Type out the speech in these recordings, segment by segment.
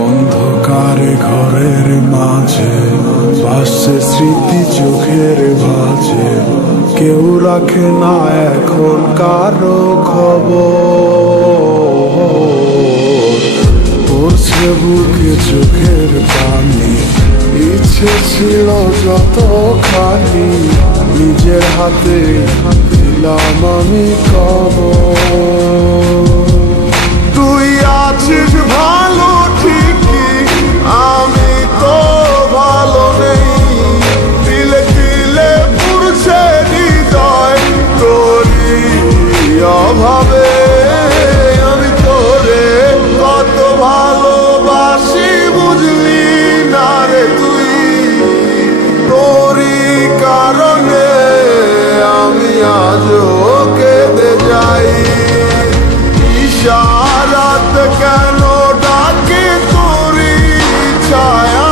অন্ধকারে ঘরের মাঝে ভাসছে স্মৃতি চোখের ভাঁজে, কেউ রাখে না এখন কারো খবর। পড়ছে বুকে চোখের পানি, ইচ্ছে ছিল যতখানি, নিজের হাতে দিলাম আমি খবর। তুই আছিস ভালো ঠিকই, আমি তো ভালো নেই, দিলে দিলে পুরছে হৃদয় তোরই অভাবে। আমি তোরে কত ভালোবাসি বুঝলি না রে তুই, তোরই কারণে আমি আজও কেঁদে যাই। ইশারাত কেন ডাকে তোরই ছায়া,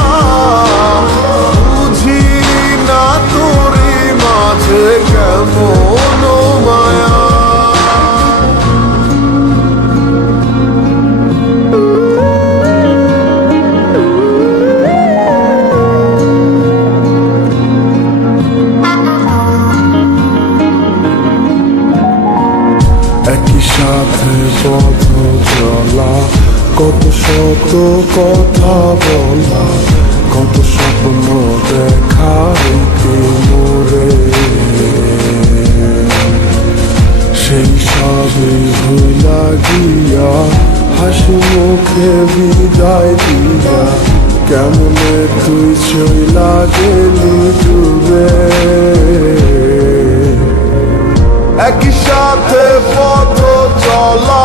বুঝি না তোরই মাঝে কেমন মায়া। একই সাথে পথ চলা, কত শত কথা বলা, কত স্বপ্ন দেখা মোরে, সেই সবই ভুলা গিয়া হাসি মুখে বিদায় দিয়া, কেমনে তুই চইলা গেলি ডুবে। একই সাথে পথ চলা,